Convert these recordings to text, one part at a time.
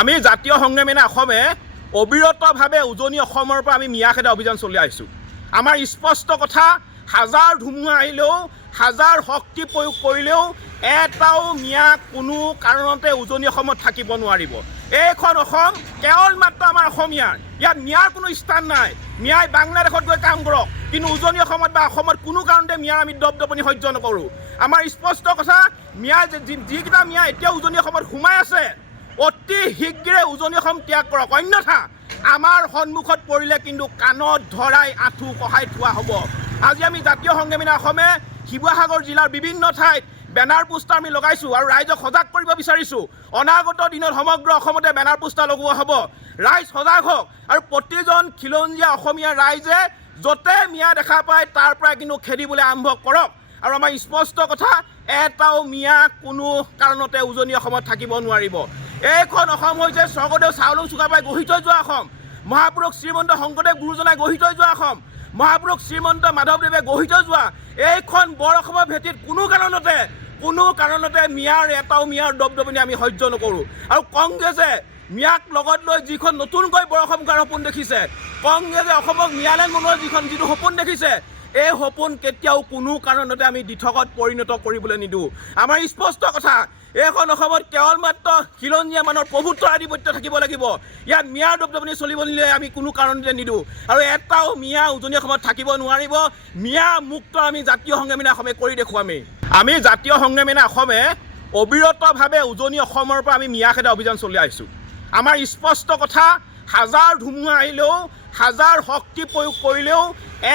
আমি জাতীয় সংগ্ৰামী অসমে অবিৰতভাৱে উজনি অসমৰ পৰা আমি মিয়া খেদা অভিযান চলি আহিছোঁ। আমাৰ স্পষ্ট কথা, হাজাৰ ধুমুহা আহিলেও, হাজাৰ শক্তি প্ৰয়োগ কৰিলেও এটাও মিয়া কোনো কাৰণতে উজনি অসমত থাকিব নোৱাৰিব। এইখন অসম কেৱল মাত্ৰ আমাৰ অসমীয়াৰ, ইয়াত মিয়াৰ কোনো স্থান নাই। মিয়াই বাংলাদেশত গৈ কাম কৰক, কিন্তু উজনি অসমত বা অসমত কোনো কাৰণতে মিয়াৰ আমি দপদপনি সহ্য নকৰোঁ। আমাৰ স্পষ্ট কথা, মিয়া যিকেইটা মিয়া এতিয়া উজনি অসমত সোমাই আছে, অতি শীঘ্ৰে উজনি অসম ত্যাগ কৰক, অন্যথা আমাৰ সন্মুখত পৰিলে কিন্তু কাণত ধৰাই আঁঠু কঢ়াই থোৱা হ'ব। আজি আমি জাতীয় সংগ্ৰামী অসমে শিৱসাগৰ জিলাৰ বিভিন্ন ঠাইত বেনাৰ পোষ্টাৰ আমি লগাইছোঁ আৰু ৰাইজক সজাগ কৰিব বিচাৰিছোঁ। অনাগত দিনত সমগ্ৰ অসমতে বেনাৰ পোষ্টাৰ লগোৱা হ'ব। ৰাইজ সজাগ হওক আৰু প্ৰতিজন খিলঞ্জীয়া অসমীয়া ৰাইজে য'তে মিয়া দেখা পায় তাৰ পৰা কিন্তু খেদিবলৈ আৰম্ভ কৰক। আৰু আমাৰ স্পষ্ট কথা, এটাও মিয়া কোনো কাৰণতে উজনি অসমত থাকিব নোৱাৰিব। এইখন অসম হৈছে স্বৰ্গদেউ চাওলুং চুকাফাই গঢ়ি থৈ যোৱা অসম, মহাপুৰুষ শ্ৰীমন্ত শংকৰদেৱ গুৰুজনাই গঢ়ি থৈ যোৱা অসম, মহাপুৰুষ শ্ৰীমন্ত মাধৱদেৱে গঢ়ি থৈ যোৱা এইখন বৰ অসমৰ ভেটিত কোনো কাৰণতে মিয়াৰ এটাও মিয়াৰ দপদপনি আমি সহ্য নকৰোঁ। আৰু কংগ্ৰেছে মিয়াক লগত লৈ যিখন নতুনকৈ বৰ অসম কৰাৰ সপোন দেখিছে, কংগ্ৰেছে অসমক মিয়ালেণ্ড বনোৱাৰ যিটো সপোন দেখিছে, এই সপোন কেতিয়াও কোনো কাৰণতে আমি দিঠকত পৰিণত কৰিবলৈ নিদিওঁ। আমাৰ স্পষ্ট কথা, এইখন অসমত কেৱল মাত্ৰ খিলঞ্জীয়া মানুহৰ প্ৰভুত্বৰ আধিপত্য থাকিব লাগিব। ইয়াত মিয়াৰ দপদপনি চলিব নিলে আমি কোনো কাৰণতে নিদিওঁ। আৰু এটাও মিয়া উজনি অসমত থাকিব নোৱাৰিব। মিয়া মুক্ত আমি জাতীয় সংগ্ৰামী অসমে কৰি দেখুৱামেই। আমি জাতীয় সংগ্ৰামী অসমে অবিৰতভাৱে উজনি অসমৰ পৰা আমি মিয়া খেদা অভিযান চলি আহিছোঁ। আমাৰ স্পষ্ট কথা, হাজাৰ ধুমুহা আহিলেও, হাজাৰ শক্তি প্ৰয়োগ কৰিলেও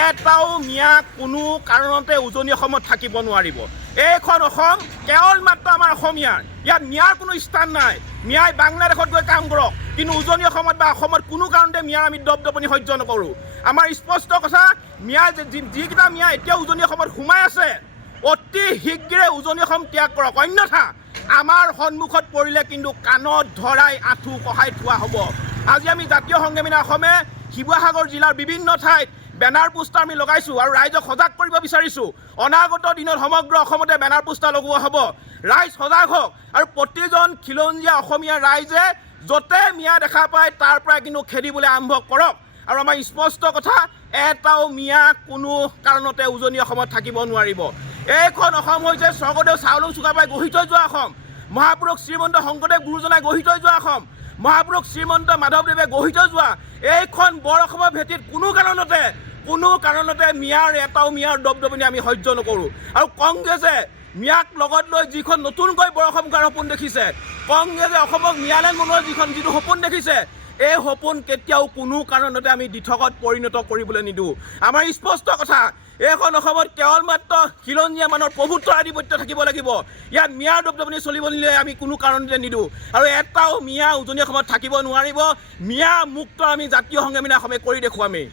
এটাও মিয়া কোনো কাৰণতে উজনি অসমত থাকিব নোৱাৰিব। এইখন অসম কেৱল মাত্ৰ আমাৰ অসমীয়াৰ, ইয়াত মিয়াৰ কোনো স্থান নাই। মিয়াই বাংলাদেশত গৈ কাম কৰক, কিন্তু উজনি অসমত বা অসমত কোনো কাৰণতে মিয়াৰ আমি দপদপনি সহ্য নকৰোঁ। আমাৰ স্পষ্ট কথা, মিয়াই যিকেইটা মিয়া এতিয়া উজনি অসমত সোমাই আছে, অতি শীঘ্ৰে উজনি অসম ত্যাগ কৰক, অন্যথা আমাৰ সন্মুখত পৰিলে কিন্তু কাণত ধৰাই আঁঠু কঢ়াই থোৱা হ'ব। আজি আমি জাতীয় সংগ্ৰামী অসমে শিৱসাগৰ জিলাৰ বিভিন্ন ঠাইত বেনাৰ পোষ্টাৰ আমি লগাইছোঁ আৰু ৰাইজক সজাগ কৰিব বিচাৰিছোঁ। অনাগত দিনত সমগ্ৰ অসমতে বেনাৰ পোষ্টাৰ লগোৱা হ'ব। ৰাইজ সজাগ হওক আৰু প্ৰতিজন খিলঞ্জীয়া অসমীয়া ৰাইজে য'তে মিয়া দেখা পায় তাৰ পৰা কিন্তু খেদিবলৈ আৰম্ভ কৰক। আৰু আমাৰ স্পষ্ট কথা, এটাও মিয়া কোনো কাৰণতে উজনি অসমত থাকিব নোৱাৰিব। এইখন অসম হৈছে স্বৰ্গদেউ চাওলুং চুকাফাই গঢ়ি থৈ যোৱা অসম, মহাপুৰুষ শ্ৰীমন্ত শংকৰদেৱ গুৰুজনাই গঢ়ি থৈ যোৱা অসম, মহাপুৰুষ শ্ৰীমন্ত মাধৱদেৱে গঢ়ি থৈ যোৱা এইখন বৰ অসমৰ ভেটিত কোনো কাৰণতে মিয়াৰ এটাও মিয়াৰ দপদপনি আমি সহ্য নকৰোঁ। আৰু কংগ্ৰেছে মিয়াক লগত লৈ যিখন নতুনকৈ বৰ অসম কৰাৰ সপোন দেখিছে, কংগ্ৰেছে অসমক মিয়ালেণ্ড বনোৱাৰ যিটো সপোন দেখিছে, এই সপোন কেতিয়াও কোনো কাৰণতে আমি দিঠকত পৰিণত কৰিবলৈ নিদিওঁ। আমাৰ স্পষ্ট কথা, এইখন অসমত কেৱল মাত্ৰ খিলঞ্জীয়া মানুহৰ প্ৰভুত্বৰ আধিপত্য থাকিব লাগিব। ইয়াত মিয়াৰ দপদপনি চলিব নিলে আমি কোনো কাৰণতে নিদিওঁ। আৰু এটাও মিয়া উজনি অসমত থাকিব নোৱাৰিব। মিয়া মুক্ত আমি জাতীয় সংগ্ৰামী অসমে কৰি দেখুৱামেই।